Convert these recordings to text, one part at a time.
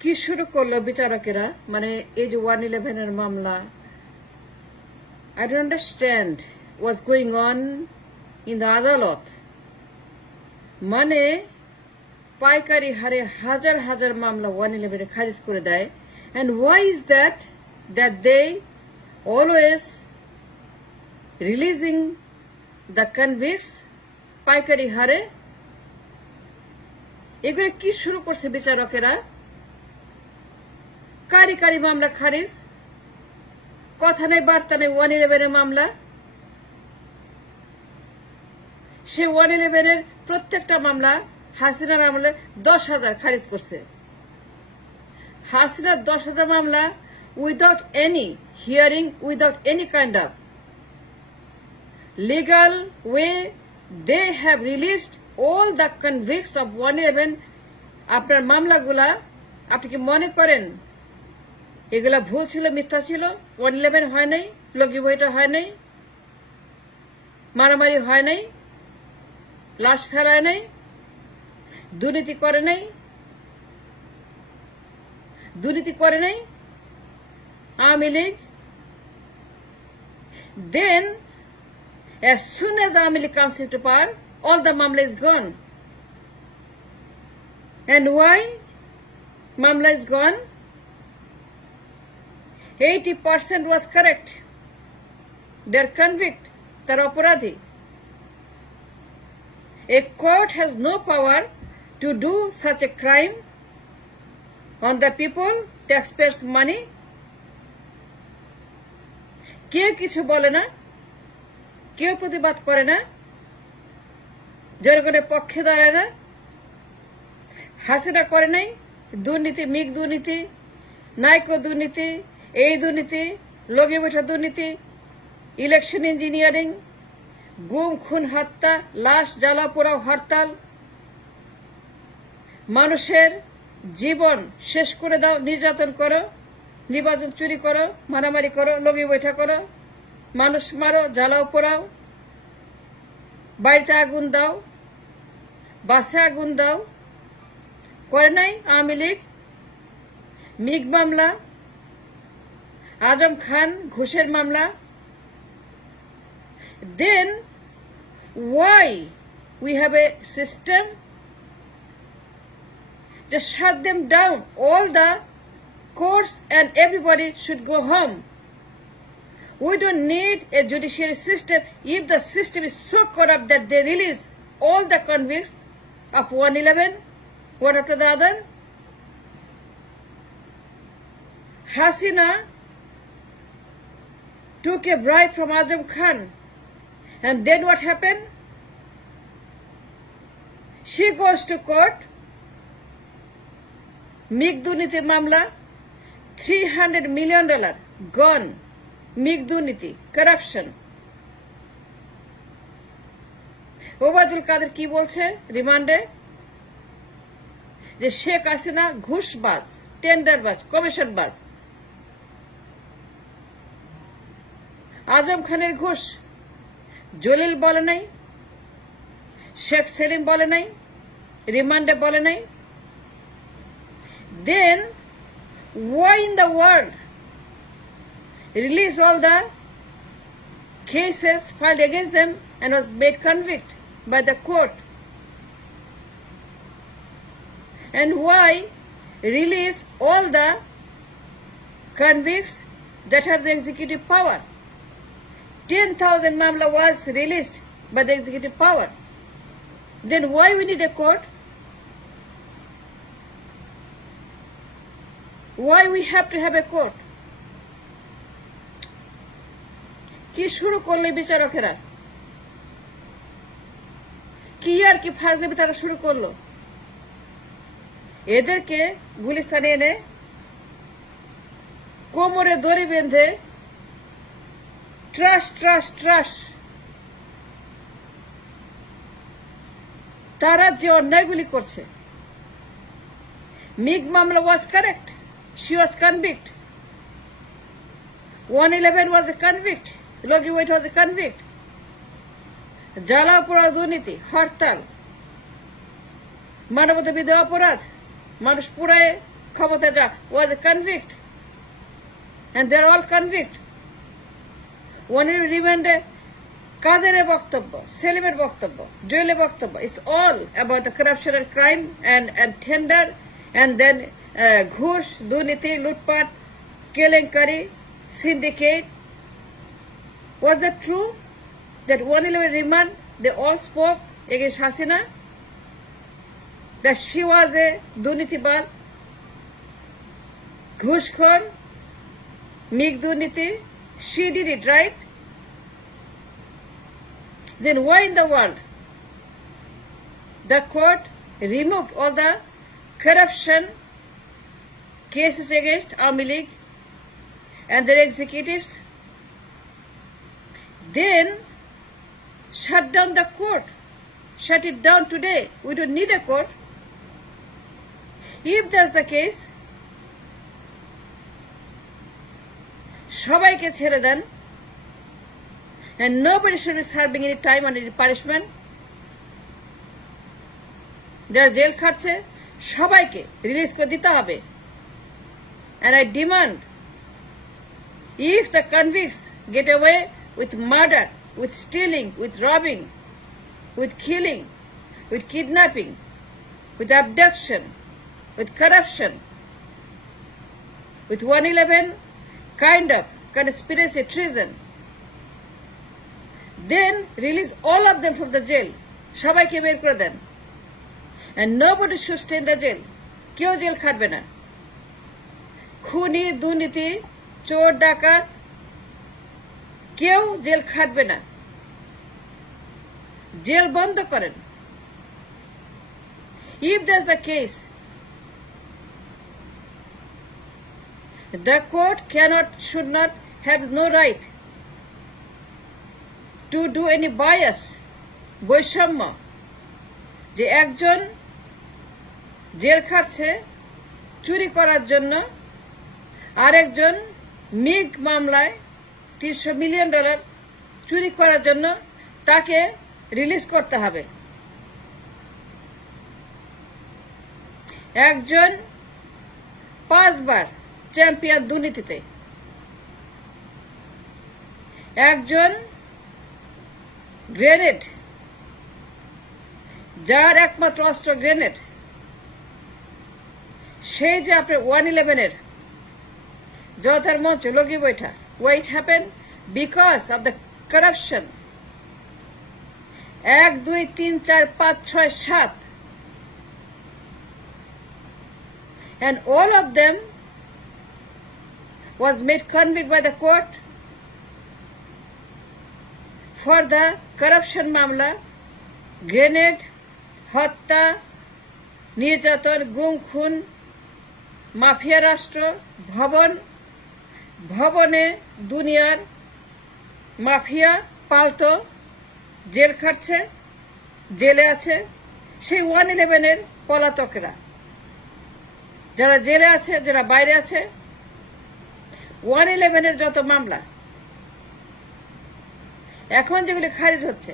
কি শুরু করলো বিচারকেরা মানে এই যে 111 এর মামলা I don't understand what's going on in the আদালত মানে পাইকারি হারে হাজার হাজার মামলা 111 এ খারিজ করে দেয় and why is that they always releasing the convicts পাইকারি হারে এগুলো কি শুরু করছে বিচারকেরা কারি মামলা খারিজ কথা নেই বার্তা নেই 111 এর মামলা সে 111 এর প্রত্যেকটা মামলা হাসিনার আমলে 10,000 খারিজ করছে হাসিনার 10,000 মামলা without any hearing without any kind of legal way they have released all the convicts of 111 আপনার মামলাগুলা আপনি কি মনে করেন এগুলা ভুল ছিল মিথ্যা ছিল 111 হয় নাই লগি বইটা হয় নাই মারামারি হয় নাই লাশ ফেলায় নাই দুর্নীতি করে নাই আওয়ামী League then as soon as Aami League comes into power all the mamla is gone and why mamla is gone 80% was correct they're convict they're aparadhi a court has no power to do such a crime on the people taxpayers money কেউ কিছু বলে না কেউ প্রতিবাদ করে না জনগণের পক্ষে দাঁড়ায় না হাসিনা করে নাই দুর্নীতি মিগ দুর্নীতি নাইকো দুর্নীতি এই দুর্নীতি লগি বৈঠা দুর্নীতি ইলেকশন ইঞ্জিনিয়ারিং গুম খুন হত্যা লাশ জ্বালা পোড়াও হরতাল মানুষের জীবন শেষ করে দাও নির্যাতন করো নির্বাচন চুরি করো মারামারি করো লগি বৈঠা করো মানুষ মারো জ্বালাও পোড়াও বাড়িতে আগুন দাও বাসে আগুন দাও করে নাই আওয়ামী লীগ মিগ মামলা আজম খান ঘুষের মামলা then why we have a system just shut them down all the courts and everybody should go home we don't need a judiciary system if the system is so corrupt that they release all the convicts of 111 one after the other Hasina took a bribe from Azam Khan and then what happened she goes to court MiG দুর্নীতির মামলা $300 million gone MiG দুর্নীতি করাপশন ওবায়দুল কাদের কি বলছে রিমান্ডে যে শেখ হাসিনা ঘুষবাজ টেন্ডারবাজ কমিশনবাজ আজম খানের ঘুষ জলিল বলে নাই শেখ সেলিম বলে নাই রিমান্ডে বলে নাই then why in the world release all the cases filed against them and was made convict by the court and why release all the convicts that have the executive power 10,000 mamla was released by the executive power then why we need a court why we have to have a court কি শুরু করলে বিচারকেরা কি আর কি ফাজলামি তারা শুরু করলো এদেরকে গুলিস্তানে এনে কোমরে দড়ি বেঁধে ট্রাশ তারা যে অন্যায়গুলি করছে মিগ মামলা was correct she was convict 111 was a convict লগি ওয়েট was a convict জ্বালা পোড়া দুর্নীতি হরতাল মানবতা বিরোধী অপরাধ মানুষ পুড়ায় ক্ষমতা যা was a convict, and they're all convict. One remand কাদের বক্তব্য, সেলিমের বক্তব্য, জুয়েলের বক্তব্য, it's all about the corruption and crime and tender and then ঘুষ, দুর্নীতি, লুটপাট, কেলেঙ্কারি, syndicate. Was that true? That 111 remand, they all spoke against Hasina? That she was a দুর্নীতিবাজ, ঘুষখোর, মিগ দুর্নীতি? She did it, right? Then why in the world the court removed all the corruption cases against Army League and their executives? Then shut down the court. Shut it down today. We don't need a court. If that's the case, সবাইকে ছেড়ে দেন, and nobody should be serving any time or any punishment. যারা জেল খাটছে সবাইকে রিলিজ করে দিতে হবে. And I demand, if the convicts get away with murder, with stealing, with robbing, with killing, with kidnapping, with abduction, with corruption, with 111 kind of conspiracy, treason, then release all of them from the jail. সবাইকে বের করে দেন. And nobody should stay in the jail. কেউ জেল খাটবে না. খুনি, দুর্নীতি, চোর, ডাকাত, কেউ জেল খাটবে না. জেল বন্ধ করেন. If that's the case, the court should not have no right to do any bias, বৈষম্য, যে একজন জেল খাটছে চুরি করার জন্য, আরেকজন মিগ মামলায় $300 মিলিয়ন চুরি করার জন্য তাকে রিলিজ করতে হবে. একজন 5 বার চ্যাম্পিয়ন দুর্নীতিতে, একজন গ্রেনেড, যার একমাত্র অস্ত্র গ্রেনেড, সেই যে আপনার 111 জনতার মঞ্চ লগি বৈঠা, what happened because of the corruption. 1, 2, 3, 4, 5, 6, 7, and all of them was made convict by the court for the corruption মামলা, গ্রেনেড, হত্যা, নির্যাতন, গুম, খুন, মাফিয়া রাষ্ট্র, ভবনে দুনিয়ার মাফিয়া পালতো, জেল খাটছে, জেলে আছে. সেই 111 পলাতকরা যারা জেলে আছে, যারা বাইরে আছে, 111 যত মামলা এখন যেগুলি খারিজ হচ্ছে,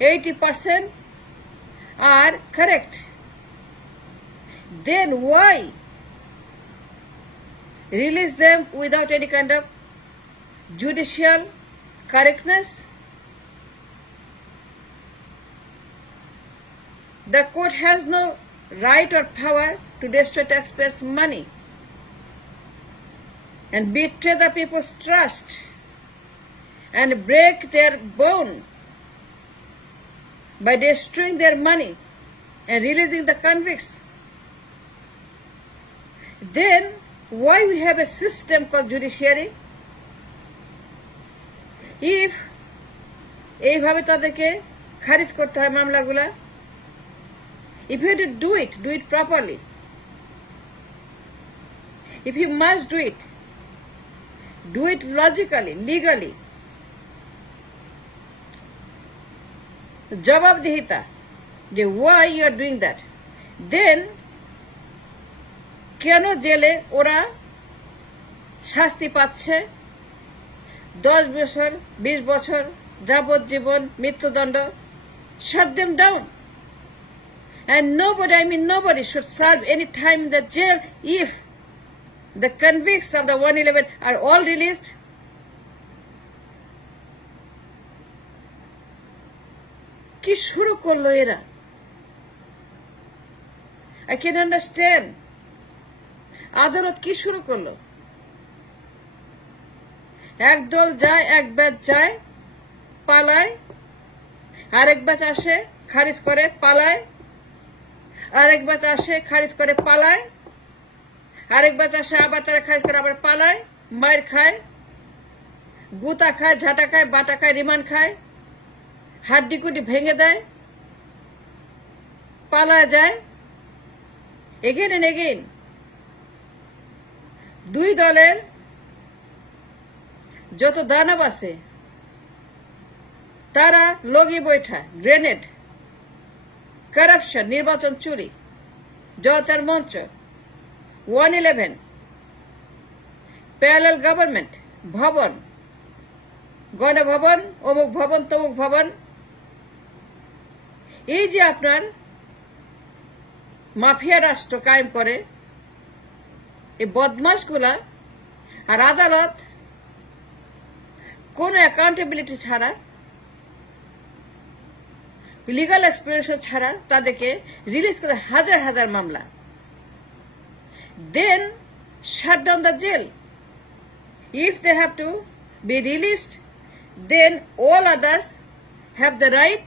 80% are correct. Then why release them without any kind of judicial correctness? The court has no right or power to destroy taxpayers' money and betray the people's trust and break their bone by destroying their money and releasing the convicts. Then why we have a system called judiciary? If এইভাবে তাদেরকে খারিজ করতে হয় মামলাগুলা, if you have to do it properly. If you must do it logically, legally. জবাবদিহিতা, যে why you are doing that. Then কেন জেলে ওরা শাস্তি পাচ্ছে 10 বছর, 20 বছর, যাবজ্জীবন, মৃত্যুদণ্ড? Shut them down. And nobody should serve any time in the jail if the convicts of the 111 are all released. কি শুরু করলো এরা? I can understand. আদালত কি শুরু করলো? একদল যায়, এক ব্যাচ যায়, পালায়, আরেক ব্যাচ আসে, খারিজ করে, পালায়, আরেক ব্যাচ আসে, খারিজ করে, পালায়, আরেক ব্যাচ আসে, আবার তারা খারিজ করে, আবার পালায়, মার খায়, গুতা খায়, ঝাঁটা খায়, বাটা খায়, রিমান্ড খায়, হাড্ডি কুটি ভেঙে দেয়, পালায় যায়, এগেন এন্ড এগেন। দুই দলের যত দানব আছে তারা লগি বৈঠা, গ্রেনেড, করাপশন, নির্বাচন চুরি, জনতার মঞ্চ, 111, প্যারালাল গভর্নমেন্ট, ভবন, গণভবন, অমুক ভবন, তমুক ভবন, এই যে আপনার মাফিয়া রাষ্ট্র কায়েম করে এই বদমাশগুলা, আর আদালত কোন অ্যাকাউন্টেবিলিটি ছাড়া, লিগাল এক্সপ্লেনেশন ছাড়া তাদেরকে রিলিজ করে হাজার হাজার মামলা, then shut down the jail. If they have to be released, then all others have the right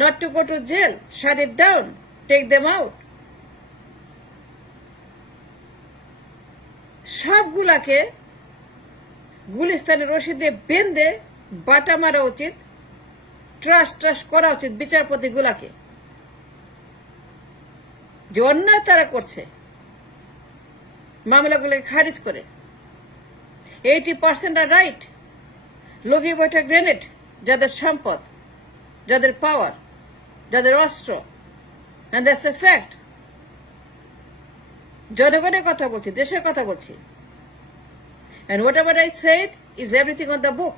not to go to jail. Shut it down. Take them out. সবগুলাকে গুলিস্তানে রশি দিয়ে বেঁধে বাটা মারা উচিত, ট্রাস্ট করা উচিত বিচারপতি গুলাকে, যে অন্যায় তারা করছে, মামলাগুলোকে খারিজ করে। 80% আর রাইট, লগি বৈঠা গ্রেনেড, যাদের সম্পদ, যাদের পাওয়ার, যাদের অস্ত্র, and that's a fact. জনগণের কথা বলছি, দেশের কথা বলছি, and whatever I said is everything on the book.